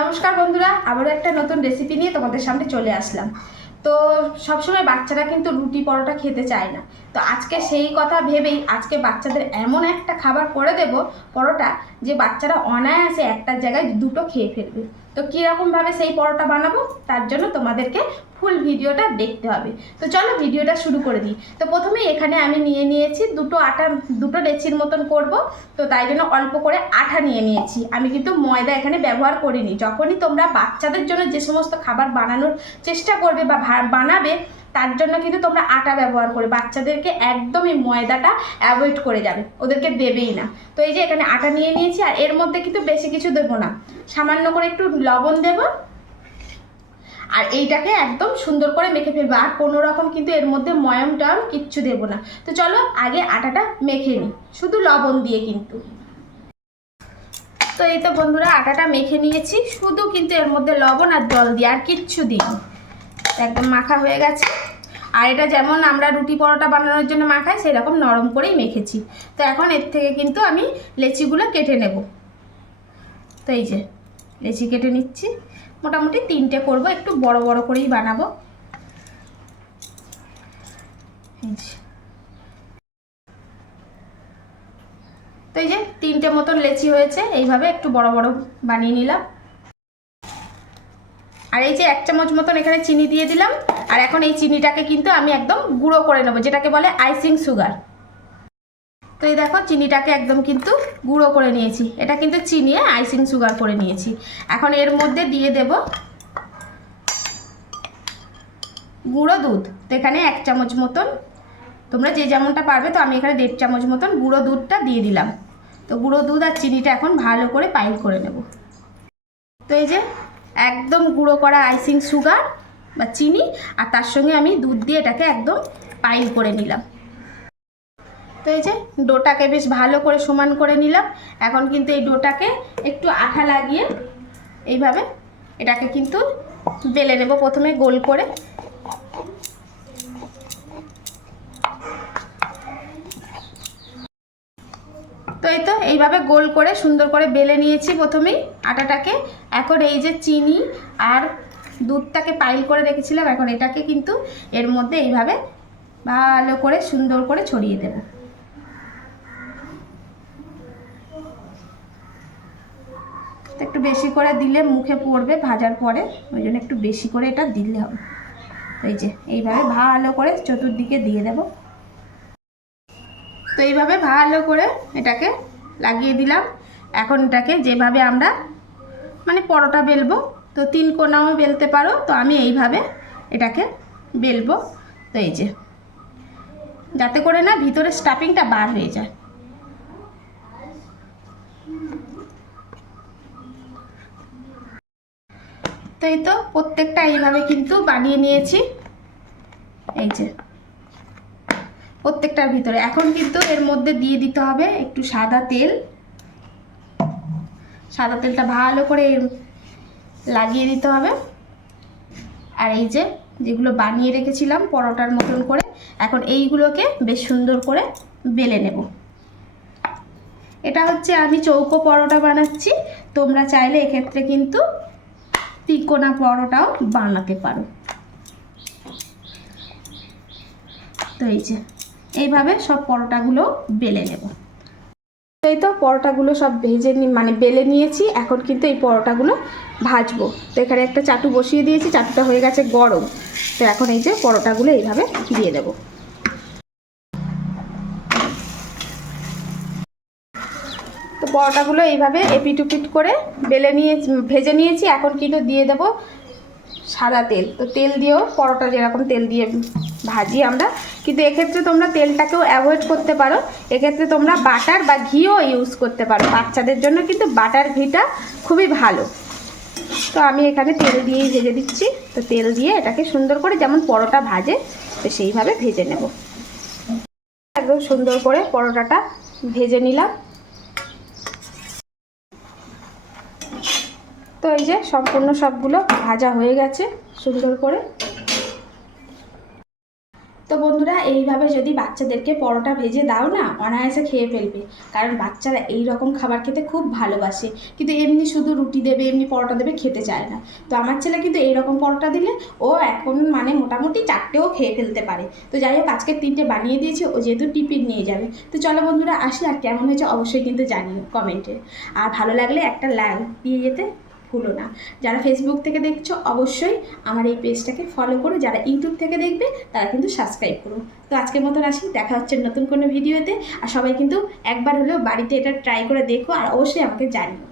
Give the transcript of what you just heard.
নমস্কার বন্ধুরা, আবারও একটা নতুন রেসিপি নিয়ে তোমাদের সামনে চলে আসলাম। তো সবসময় বাচ্চারা কিন্তু রুটি পরোটা খেতে চায় না। তো আজকে সেই কথা ভেবেই আজকে বাচ্চাদের এমন একটা খাবার করে দেব পরোটা, যে বাচ্চারা অনায়াসে একটার জায়গায় দুটো খেয়ে ফেলবে। তো কীরকমভাবে সেই পরোটা বানাবো তার জন্য তোমাদেরকে ফুল ভিডিওটা দেখতে হবে। তো চলো ভিডিওটা শুরু করে দিই। তো প্রথমেই এখানে আমি নিয়ে নিয়েছি দুটো লেচির মতন করব। তো তাই জন্য অল্প করে আটা নিয়ে নিয়েছি। আমি কিন্তু ময়দা এখানে ব্যবহার করিনি। যখনই তোমরা বাচ্চাদের জন্য যে সমস্ত খাবার বানানোর চেষ্টা করবে বা বানাবে, তার জন্য কিন্তু তোমরা আটা ব্যবহার করে বাচ্চাদেরকে একদমই ময়দাটা অ্যাভয়েড করে যাবে, ওদেরকে দেবেই না। তো এই যে এখানে আটা নিয়ে নিয়েছি, আর এর মধ্যে কিন্তু বেশি কিছু দেবো না, সামান্য করে একটু লবণ দেবো, আর এইটাকে একদম সুন্দর করে মেখে ফেলবো। আর কোনো রকম কিন্তু এর মধ্যে ময়াম টয়াম কিচ্ছু দেবো না। তো চলো আগে আটাটা মেখে নিই, শুধু লবণ দিয়ে কিন্তু। তো এই তো বন্ধুরা, আটাটা মেখে নিয়েছি শুধু কিন্তু এর মধ্যে লবণ আর জল দিয়ে, আর কিচ্ছু দিইনি। একদম মাখা হয়ে গেছে। আর এটা যেমন আমরা রুটি পরোটা বানানোর জন্য মাখাই, সেরকম নরম করেই মেখেছি। তো এখন এর থেকে কিন্তু আমি লেচিগুলো কেটে নেব। তো এই যে লেচি কেটে নিচ্ছি, মোটামুটি 3টে করব, একটু বড় বড় করেই বানাবো। তো এই যে 3টে মতন লেচি হয়েছে, এইভাবে একটু বড় বড় বানিয়ে নিলাম। আর এই যে 1 চামচ মতন এখানে চিনি দিয়ে দিলাম। আর এখন এই চিনিটাকে কিন্তু আমি একদম গুঁড়ো করে নেবো, যেটাকে বলে আইসিং সুগার। তো এই দেখো চিনিটাকে একদম কিন্তু গুঁড়ো করে নিয়েছি। এটা কিন্তু চিনি আইসিং সুগার করে নিয়েছি। এখন এর মধ্যে দিয়ে দেব গুঁড়ো দুধ। তো এখানে 1 চামচ মতন, তোমরা যে যেমনটা পারবে। তো আমি এখানে 1.5 চামচ মতন গুঁড়ো দুধটা দিয়ে দিলাম। তো গুঁড়ো দুধ আর চিনিটা এখন ভালো করে পাইল করে নেব। তো এই যে একদম গুঁড়ো করা আইসিং সুগার বা চিনি, আর তার সঙ্গে আমি দুধ দিয়ে এটাকে একদম পাইল করে নিলাম। তো এই যে ডোটাকে বেশ ভালো করে সমান করে নিলাম। এখন কিন্তু এই ডোটাকে একটু আঠা লাগিয়ে এইভাবে এটাকে কিন্তু বেলে নেব, প্রথমে গোল করে। তো এই তো এইভাবে গোল করে সুন্দর করে বেলে নিয়েছি প্রথমেই আটাটাকে। এখন এই যে চিনি আর দুধটাকে পাইল করে রেখেছিলাম, এখন এটাকে কিন্তু এর মধ্যে এইভাবে ভালো করে সুন্দর করে ছড়িয়ে দেব। একটু বেশি করে দিলে মুখে পড়বে ভাজার পরে, ওই জন্য একটু বেশি করে এটা দিলে হবে। এই যে এইভাবে ভালো করে চতুর্দিকে দিয়ে দেব। তো এইভাবে ভালো করে এটাকে লাগিয়ে দিলাম। এখন এটাকে যেভাবে আমরা মানে পরোটা বেলবো, তো 3 কোনাও বেলতে পারো। তো আমি এইভাবে এটাকে বেলবো। তো এই যে যাতে করে না ভিতরে স্টাফিংটা বার হয়ে যায়। তো এই তো প্রত্যেকটা এইভাবে কিন্তু বানিয়ে নিয়েছি। এই যে প্রত্যেকটার ভিতরে এখন কিন্তু এর মধ্যে দিয়ে দিতে হবে একটু সাদা তেল। সাদা তেলটা ভালো করে লাগিয়ে দিতে হবে। আর এই যে যেগুলো বানিয়ে রেখেছিলাম পরোটার মতন করে, এখন এইগুলোকে বেশ সুন্দর করে বেলে নেব। এটা হচ্ছে আমি চৌকো পরোটা বানাচ্ছি, তোমরা চাইলে এক্ষেত্রে কিন্তু তিকোনা পরোটাও বানাতে পারো। তো এই যে এইভাবে সব পরোটাগুলো বেলে নেব। এই তো পরোটাগুলো সব ভেজে মানে বেলে নিয়েছি। এখন কিন্তু এই পরোটাগুলো ভাজবো। তো এখানে একটা চাটু বসিয়ে দিয়েছি, চাটুটা হয়ে গেছে গরম। তো এখন এই যে পরোটাগুলো এইভাবে দিয়ে দেব। তো পরোটাগুলো এইভাবে এপিট উপিট করে ভেজে নিয়েছি। এখন কিন্তু দিয়ে দেব সাদা তেল। তো তেল দিয়েও পরোটা যেরকম তেল দিয়ে ভাজি আমরা, কিন্তু এক্ষেত্রে তোমরা তেলটাকেও অ্যাভয়েড করতে পারো। এক্ষেত্রে তোমরা বাটার বা ঘিও ইউজ করতে পারো। বাচ্চাদের জন্য কিন্তু বাটার ঘিটা খুবই ভালো। তো আমি এখানে তেল দিয়েই ভেজে দিচ্ছি। তো তেল দিয়ে এটাকে সুন্দর করে যেমন পরোটা ভাজে, তো সেইভাবে ভেজে নেব। একদম সুন্দর করে পরোটাটা ভেজে নিলাম। তো এই যে সম্পূর্ণ সবগুলো ভাজা হয়ে গেছে সুন্দর করে। তো বন্ধুরা এইভাবে যদি বাচ্চাদেরকে পরোটা ভেজে দাও না, অনায়াসে খেয়ে ফেলবে। কারণ বাচ্চারা এই রকম খাবার খেতে খুব ভালোবাসে, কিন্তু এমনি শুধু রুটি দেবে, এমনি পরোটা দেবে খেতে চায় না। তো আমার ছেলে কিন্তু এই রকম পরোটা দিলে ও এখন মানে মোটামুটি 4টেও খেয়ে ফেলতে পারে। তো যাই হোক, আজকে 3টে বানিয়ে দিয়েছি, ও যেহেতু টিফিন নিয়ে যাবে। তো চলো বন্ধুরা আসি, আর কেমন হয়েছে অবশ্যই কিন্তু জানিও কমেন্টে। আর ভালো লাগলে একটা লাইক দিয়ে যেতে ভুলো না। যারা ফেসবুক থেকে দেখছো অবশ্যই আমার এই পেজটাকে ফলো করো, যারা ইউটিউব থেকে দেখবে তারা কিন্তু সাবস্ক্রাইব করো। তো আজকের মতন আসি, দেখা হচ্ছে নতুন কোনো ভিডিওতে। আর সবাই কিন্তু একবার হলেও বাড়িতে এটা ট্রাই করে দেখো, আর অবশ্যই আমাকে জানিও।